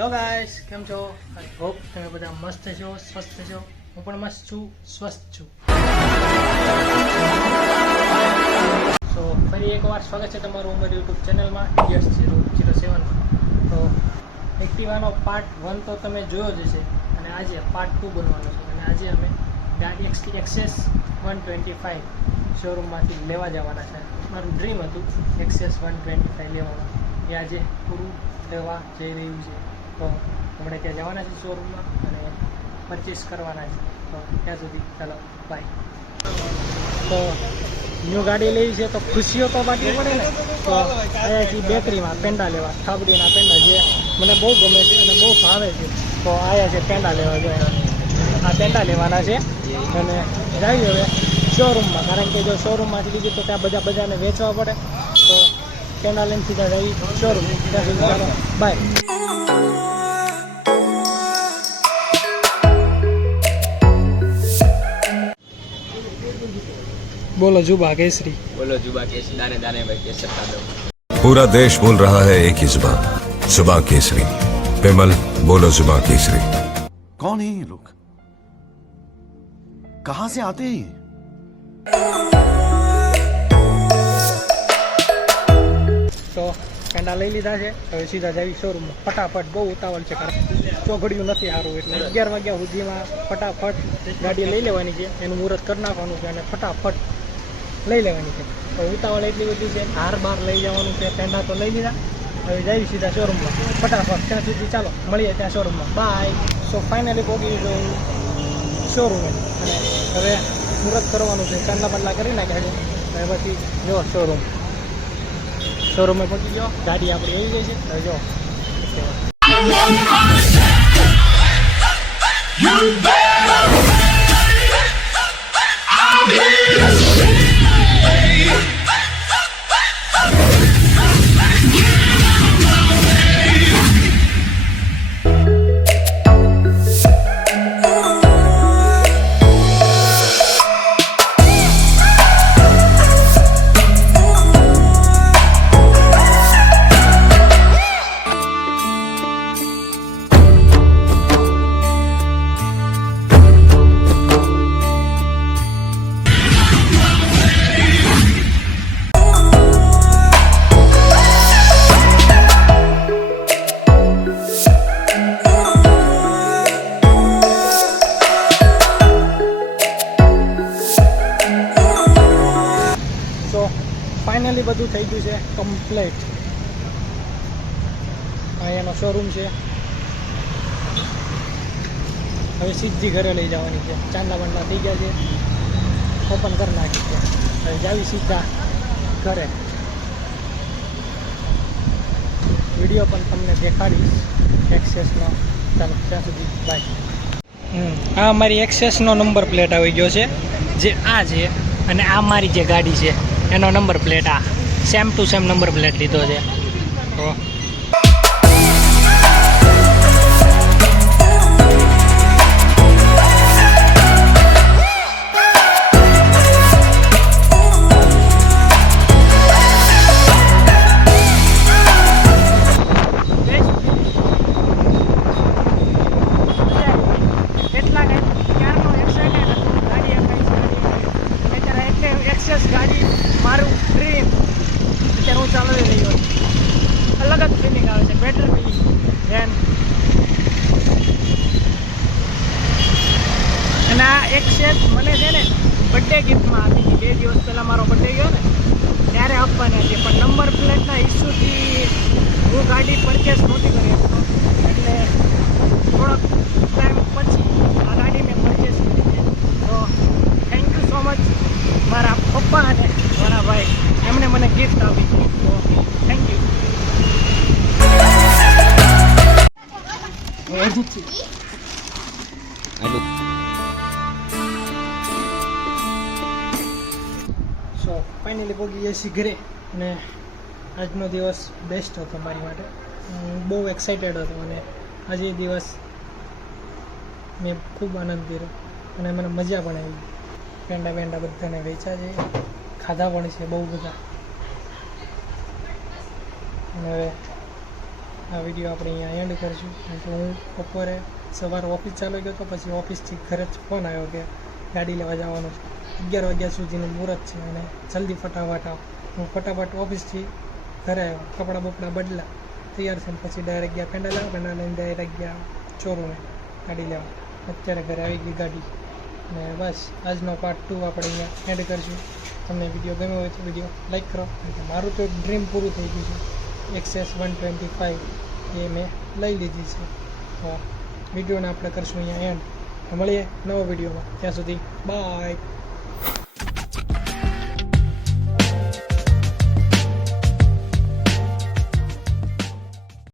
Hello guys, કેમ છો? I hope તમે બધા મસ્ત છો, સ્વસ્થ છો. હું પણ મસ્ત છું, સ્વસ્થ છું. સો ફરી એકવાર સ્વાગત છે તમારું અમારી યુટ્યુબ ચેનલમાં ES007. તો એક્ટિવાનો પાર્ટ 1 તો તમે જોયો જ હશે અને આજે પાર્ટ 2 બનવાનો છે. અને આજે અમે ગાડી એક્સેસ 125 શોરૂમમાંથી લેવા જવાના છે. મારું ડ્રીમ હતું એક્સેસ 125 લેવાનું, એ આજે પૂરું લેવા જઈ રહ્યું છે. તો આપણે ત્યાં જવાના છે શોરૂમમાં અને પરચેસ કરવાના છે. તો ત્યાં સુધી ચાલો બાય. તો ન્યૂ ગાડી લેવી છે તો ખુશીઓ તો બાકી પડે ને. તો અહીંયાથી બેકરીમાં પેંડા લેવા, થાબડીના પેંડા જે મને બહુ ગમે છે અને બહુ ભાવે છે. તો આવ્યા છે પેંડા લેવા જોઈએ. આ પેંડા લેવાના છે અને જઈએ હવે શોરૂમમાં, કારણ કે જો શોરૂમમાંથી લીધી તો ત્યાં બધાને વેચવા પડે. તો પેંડા લઈને સીધા જઈએ શોરૂમ. ત્યાં સુધી ચાલો બાય. बोलो जुबा केसरी, बोलो जुबा केसरी, दाने दाने भाई केसर का दो. पूरा देश बोल रहा है एक ही जुबान, जुबान केसरी. विमल बोलो जुबान केसरी. कौन है ये लोग? कहां से आते हैं? તો પેંડા લઈ લીધા છે. હવે સીધા જઈ શોરૂમમાં. ફટાફટ, બહુ ઉતાવળ છે કારણ ચોઘડિયું નથી સારું, એટલે 11 વાગ્યા સુધીમાં ફટાફટ ગાડી લઈ લેવાની છે. એનું મુહૂર્ત કરી નાખવાનું છે અને ફટાફટ લઈ લેવાની છે. તો ઉતાવળ એટલી બધી છે, હાર બાર લઈ જવાનું છે. પેંડા તો લઈ લીધા, હવે જઈ સીધા શોરૂમમાં ફટાફટ. ત્યાં સુધી ચાલો મળીએ ત્યાં શોરૂમમાં. બાય. સો ફાઇનલી પહોંચી ગયું શોરૂમે અને હવે મુહૂર્ત કરવાનું છે. કાંદા બાંદલા કરી નાખ્યા છે. હવે પછી જો શોરૂમે પહોંચી ગયો. ગાડી આપણી આવી ગઈ છે. હવે જો ફાઇનલી બધું થઈ ગયું છે કમ્પ્લીટ. અહીંયાનો શોરૂમ છે. હવે સીધી ઘરે લઈ જવાની છે. ચાંદા બાંદલા થઈ ગયા છે, ઓપન કરી નાખી છે. હવે જાવી સીધા ઘરે. વિડીયો પણ તમને દેખાડીશ એક્સેસનો. ચાલો ત્યાં સુધી બાય. આ અમારી એક્સેસનો નંબર પ્લેટ આવી ગયો છે, જે આ છે. અને આ મારી જે ગાડી છે એનો નંબર પ્લેટ આ same to same number plate લીધો છે. તો ગાડી મારું ડ્રીમ અત્યારે હું ચાલી રહ્યો છું. અલગ જ ફિલિંગ આવે છે, બેટર ફિલિંગ ધેન. અને આ એક્સેસ મને છે ને બર્થડે ગિફ્ટમાં આપી હતી. 2 દિવસ પહેલાં મારો બર્થડે ગયો ને ત્યારે આપવાની હતી, પણ નંબર પ્લેટના ઇસ્યુથી હું ગાડી પરચેસ નહોતી કરી શકતો. એટલે થોડોક ટાઈમ પછી આ ગાડી મેં પરચેસ કરી છે. તો થેન્ક યુ સો મચ મારા પપ્પા અને મારા ભાઈ, એમણે મને ગિફ્ટ આપી. તો થેન્ક યુ. સો ફાઇનલી પહોંચી ગયા છીએ ઘરે અને આજનો દિવસ બેસ્ટ હતો મારી માટે. હું બહુ એક્સાઇટેડ હતો અને આજે દિવસ મેં ખૂબ આનંદ કર્યો અને મને મજા પણ આવી. પેંડા બધાને વેચા છે, ખાધા પણ છે બહુ બધા. અને હવે આ વિડીયો આપણે અહીંયા એન્ડ કરીશું. કારણ કે હું બપોરે સવારે ઓફિસ ચાલુ ગયો હતો, પછી ઓફિસથી ઘરે જ ફોન આવ્યો કે ગાડી લેવા જવાનું છે. 11 વાગ્યા સુધીનું મુહૂર્ત છે અને જલ્દી ફટાફટ આવ. હું ફટાફટ ઓફિસથી ઘરે આવ્યો, કપડાં બપડા બદલા, તૈયાર થઈને પછી ડાયરેક્ટ ગયા પેંડા લેવા, પેંડા લઈને ડાયરેક્ટ ગયા શોરૂમે ગાડી લેવા. અત્યારે ઘરે આવી ગઈ ગાડી. અને બસ આજનો પાર્ટ 2 આપણે અહીંયા એડ કરીશું. તમને વિડીયો ગમ્યો હોય તો વિડીયો લાઈક કરો. કારણ કે મારું તો એક ડ્રીમ પૂરું થઈ ગયું છે. એક્સેસ 125 એ મેં લઈ લીધી છે. તો વિડીયોને આપણે કરીશું અહીંયા એન્ડ. મળીએ નવો વિડીયોમાં. ત્યાં સુધી બાય.